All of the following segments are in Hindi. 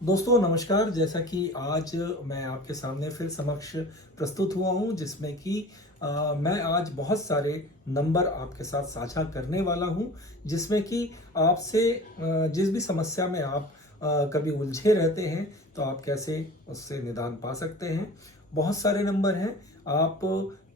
दोस्तों नमस्कार। जैसा कि आज मैं आपके सामने फिर समक्ष प्रस्तुत हुआ हूं, जिसमें कि मैं आज बहुत सारे नंबर आपके साथ साझा करने वाला हूं, जिसमें कि आपसे जिस भी समस्या में आप कभी उलझे रहते हैं तो आप कैसे उससे निदान पा सकते हैं। बहुत सारे नंबर हैं। आप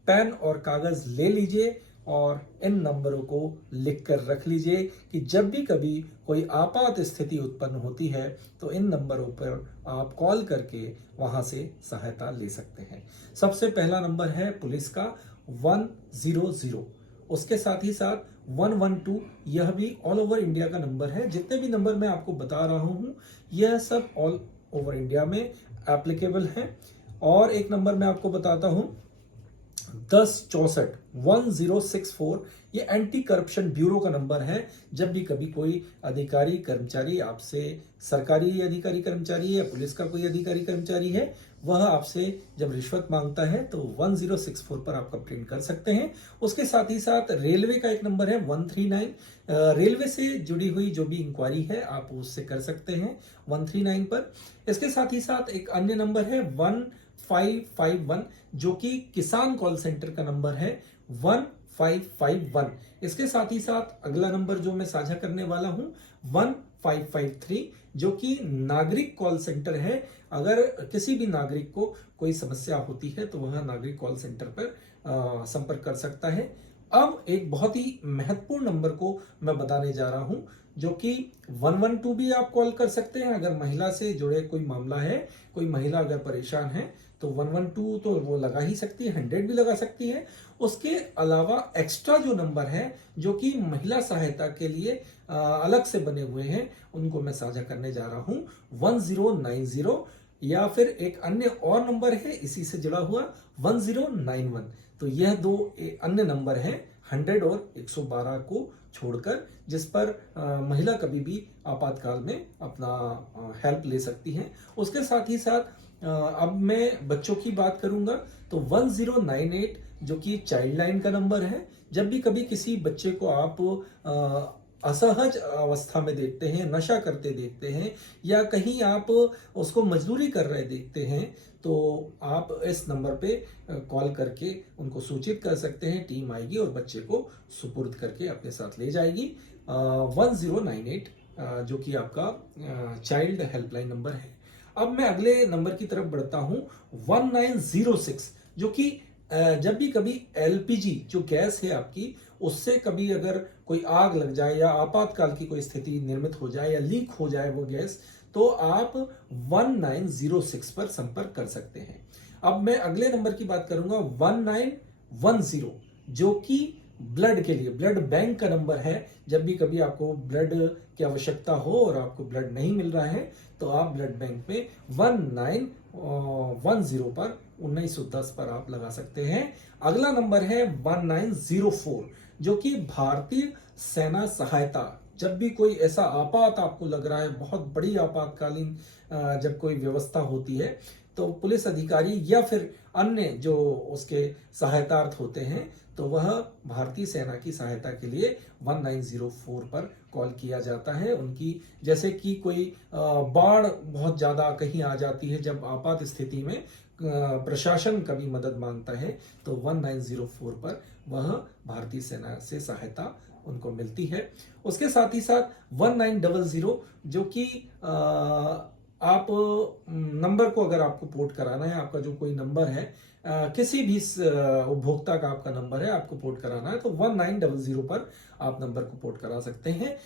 पेन और कागज़ ले लीजिए और इन नंबरों को लिख कर रख लीजिए कि जब भी कभी कोई आपात स्थिति उत्पन्न होती है तो इन नंबरों पर आप कॉल करके वहां से सहायता ले सकते हैं। सबसे पहला नंबर है पुलिस का 100। उसके साथ ही साथ 112, यह भी ऑल ओवर इंडिया का नंबर है। जितने भी नंबर मैं आपको बता रहा हूं यह सब ऑल ओवर इंडिया में एप्लीकेबल है। और एक नंबर मैं आपको बताता हूं, 1064 ये एंटी करप्शन ब्यूरो का नंबर है। जब भी कभी कोई अधिकारी कर्मचारी आपसे, सरकारी अधिकारी कर्मचारी या पुलिस का कोई अधिकारी कर्मचारी है, वह आपसे जब रिश्वत मांगता है तो 1064 पर आप कंप्लेंट कर सकते हैं। उसके साथ ही साथ रेलवे का एक नंबर है 139। रेलवे से जुड़ी हुई जो भी इंक्वायरी है आप उससे कर सकते हैं 139 पर। इसके साथ ही साथ एक अन्य नंबर है 1551, जो कि किसान कॉल सेंटर का नंबर है 1551। इसके साथ ही साथ अगला नंबर जो मैं साझा करने वाला हूं 1553, जो कि नागरिक कॉल सेंटर है। अगर किसी भी नागरिक को कोई समस्या होती है तो वह नागरिक कॉल सेंटर पर संपर्क कर सकता है। अब एक बहुत ही महत्वपूर्ण नंबर को मैं बताने जा रहा हूं, जो कि 112 भी आप कॉल कर सकते हैं अगर महिला से जुड़े कोई मामला है। कोई महिला अगर परेशान है तो 112 तो वो लगा ही सकती है, 100 भी लगा सकती है। उसके अलावा एक्स्ट्रा जो नंबर है जो कि महिला सहायता के लिए अलग से बने हुए हैं, उनको मैं साझा करने जा रहा हूं 1090। या फिर एक अन्य और नंबर है इसी से जुड़ा हुआ 1091। तो यह दो अन्य नंबर हैं 100 और 112 को छोड़कर, जिस पर महिला कभी भी आपातकाल में अपना हेल्प ले सकती हैं। उसके साथ ही साथ अब मैं बच्चों की बात करूंगा तो 1098, जो कि चाइल्ड लाइन का नंबर है। जब भी कभी किसी बच्चे को आप असहज अवस्था में देखते हैं, नशा करते देखते हैं, या कहीं आप उसको मजदूरी कर रहे देखते हैं, तो आप इस नंबर पे कॉल करके उनको सूचित कर सकते हैं। टीम आएगी और बच्चे को सुपुर्द करके अपने साथ ले जाएगी। 1098 जो कि आपका चाइल्ड हेल्पलाइन नंबर है। अब मैं अगले नंबर की तरफ बढ़ता हूं 1906, जो कि जब भी कभी एलपीजी जो गैस है आपकी, उससे कभी अगर कोई आग लग जाए या आपातकाल की कोई स्थिति निर्मित हो जाए या लीक हो जाए वो गैस, तो आप 1906 पर संपर्क कर सकते हैं। अब मैं अगले नंबर की बात करूंगा 1910, जो कि ब्लड के लिए, ब्लड बैंक का नंबर है। जब भी कभी आपको ब्लड की आवश्यकता हो और आपको ब्लड नहीं मिल रहा है तो आप ब्लड बैंक में 1910 पर, 1910 पर आप लगा सकते हैं। अगला नंबर है 1904, जो कि भारतीय सेना सहायता। जब भी कोई ऐसा आपात आपको लग रहा है, बहुत बड़ी आपातकालीन जब कोई व्यवस्था होती है, तो पुलिस अधिकारी या फिर अन्य जो उसके सहायतार्थ होते हैं, तो वह भारतीय सेना की सहायता के लिए 1904 पर कॉल किया जाता है। उनकी, जैसे कि कोई बाढ़ बहुत ज्यादा कहीं आ जाती है, जब आपात स्थिति में प्रशासन कभी मदद मांगता है तो 1904 पर वह भारतीय सेना से सहायता उनको मिलती है। उसके साथ ही साथ 1900, जो कि आप नंबर को अगर आपको पोर्ट कराना है, आपका जो कोई नंबर है, किसी भी उपभोक्ता का आपका नंबर है, आपको पोर्ट कराना है, तो 1900 पर आप नंबर को पोर्ट करा सकते हैं।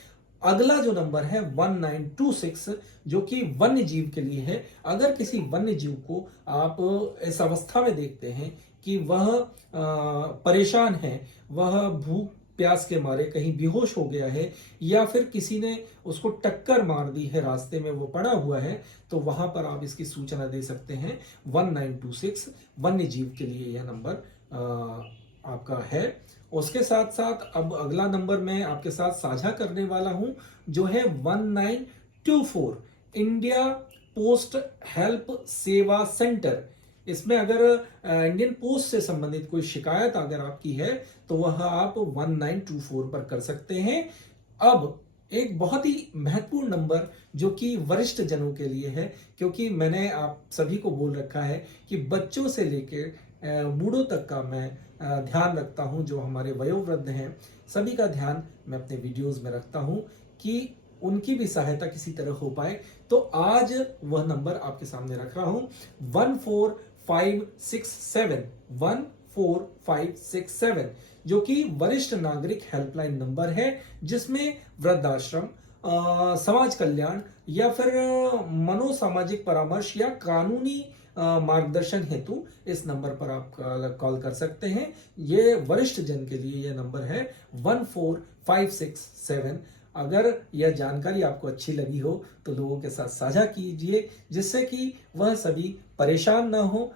अगला जो नंबर है 1926, जो कि वन्य जीव के लिए है। अगर किसी वन्य जीव को आप इस अवस्था में देखते हैं कि वह परेशान है, वह भूख प्यास के मारे कहीं बेहोश हो गया है, या फिर किसी ने उसको टक्कर मार दी है, रास्ते में वो पड़ा हुआ है, तो वहां पर आप इसकी सूचना दे सकते हैं 1926। वन्य जीव के लिए यह नंबर आपका है। उसके साथ साथ अब अगला नंबर मैं आपके साथ साझा करने वाला हूं, जो है 1924, इंडिया पोस्ट हेल्प सेवा सेंटर। इसमें अगर इंडियन पोस्ट से संबंधित कोई शिकायत अगर आपकी है तो वह आप 1924 पर कर सकते हैं। अब एक बहुत ही महत्वपूर्ण नंबर जो कि वरिष्ठ जनों के लिए है, क्योंकि मैंने आप सभी को बोल रखा है कि बच्चों से लेकर बूढ़ों तक का मैं ध्यान रखता हूं। जो हमारे वयोवृद्ध हैं सभी का ध्यान मैं अपने वीडियोस में रखता हूं कि उनकी भी सहायता किसी तरह हो पाए। तो आज वह नंबर आपके सामने रख रहा हूं, 14567 14567, जो कि वरिष्ठ नागरिक हेल्पलाइन नंबर है, जिसमें वृद्धाश्रम, समाज कल्याण या फिर मनोसामाजिक परामर्श या कानूनी मार्गदर्शन हेतु इस नंबर पर आप कॉल कर सकते हैं। ये वरिष्ठ जन के लिए यह नंबर है 14567। अगर यह जानकारी आपको अच्छी लगी हो तो लोगों के साथ साझा कीजिए, जिससे कि वह सभी परेशान ना हो।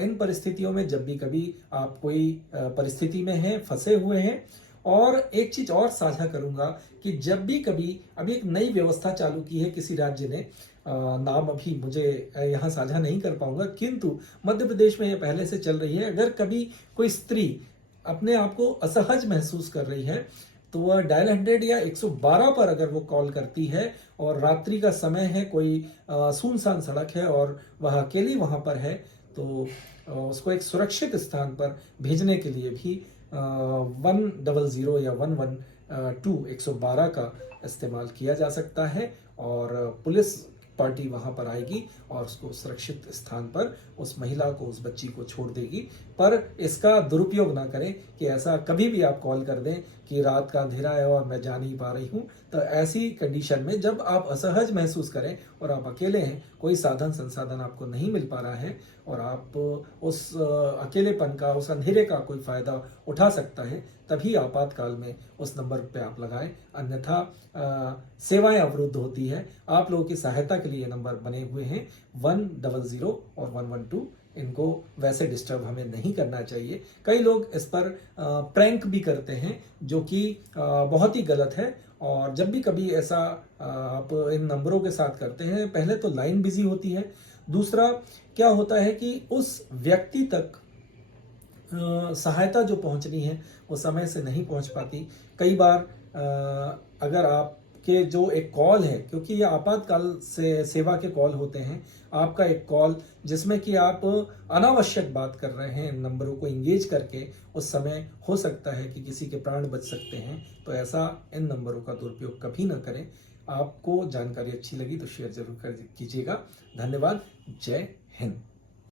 इन परिस्थितियों में जब भी कभी आप कोई परिस्थिति में हैं, फंसे हुए हैं। और एक चीज और साझा करूंगा कि जब भी कभी अभी एक नई व्यवस्था चालू की है किसी राज्य ने, नाम अभी मुझे यहाँ साझा नहीं कर पाऊंगा, किंतु मध्य प्रदेश में यह पहले से चल रही है। अगर कभी कोई स्त्री अपने आप को असहज महसूस कर रही है तो वह डायल 100 या 112 पर अगर वो कॉल करती है और रात्रि का समय है, कोई सुनसान सड़क है और वह अकेली वहां पर है, तो उसको एक सुरक्षित स्थान पर भेजने के लिए भी 100 या 112 112 का इस्तेमाल किया जा सकता है। और पुलिस पार्टी वहां पर आएगी और उसको सुरक्षित स्थान पर उस महिला को, उस बच्ची को छोड़ देगी। पर इसका दुरुपयोग ना करें कि ऐसा कभी भी आप कॉल कर दें कि रात का अंधेरा है और मैं जा नहीं पा रही हूं। तो ऐसी कंडीशन में जब आप असहज महसूस करें और आप अकेले हैं, कोई साधन संसाधन आपको नहीं मिल पा रहा है और आप उस अकेलेपन का, उस अंधेरे का कोई फायदा उठा सकता है, तभी आपातकाल में उस नंबर पे आप लगाएं। अन्यथा सेवाएं अवरुद्ध होती है। आप लोगों की सहायता के लिए ये नंबर बने हुए हैं 100 और 112। इनको वैसे डिस्टर्ब हमें नहीं करना चाहिए। कई लोग इस पर प्रैंक भी करते हैं, जो कि बहुत ही गलत है। और जब भी कभी ऐसा आप इन नंबरों के साथ करते हैं, पहले तो लाइन बिजी होती है, दूसरा क्या होता है कि उस व्यक्ति तक सहायता जो पहुंचनी है वो समय से नहीं पहुंच पाती। कई बार अगर आपके जो एक कॉल है, क्योंकि ये आपातकाल से सेवा के कॉल होते हैं, आपका एक कॉल जिसमें कि आप अनावश्यक बात कर रहे हैं, इन नंबरों को इंगेज करके, उस समय हो सकता है कि किसी के प्राण बच सकते हैं। तो ऐसा इन नंबरों का दुरुपयोग कभी ना करें। आपको जानकारी अच्छी लगी तो शेयर जरूर कीजिएगा। धन्यवाद। जय हिंद।